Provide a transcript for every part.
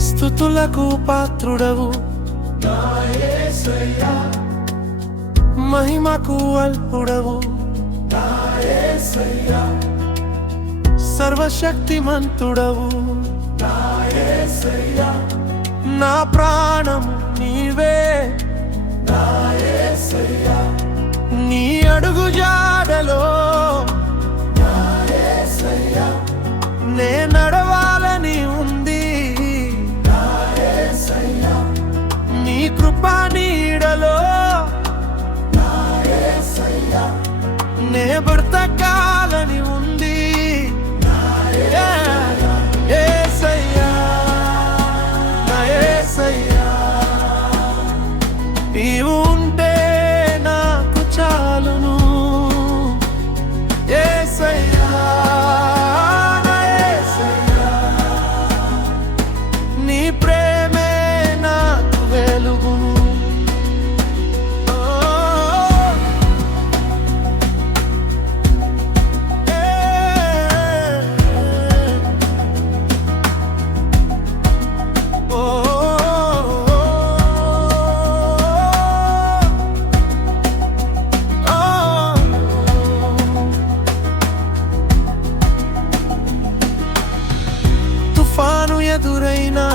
స్థుతులకు పాత్రుడవు మహిమకు అల్పుడవు సర్వశక్తి మంతుడవు నా ప్రాణము గుజాడలో నే నడవాలని ఉంది. నీ కృపా నీడలో. నే బ్రతక ఎదురైనా.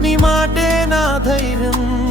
నీ మాటే నా ధైర్యం.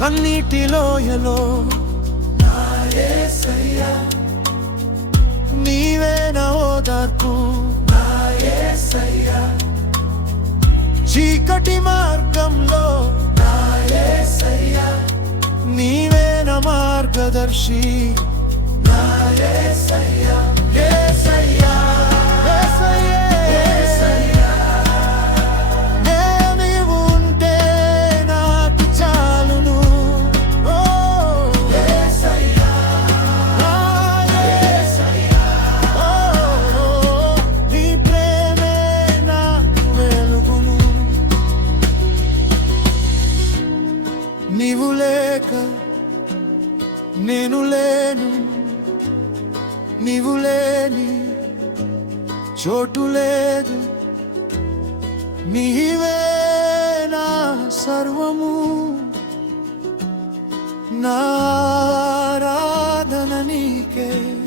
కన్నీటిలోయలో నీవే నా ఓదార్పు చీకటి మార్గంలో. నీవే నా మార్గదర్శి? ఏసయ్యా, లేక నేను లేను నీవు లేని చోటు లేదు. నీవే నా సర్వము. నారాధన నీకే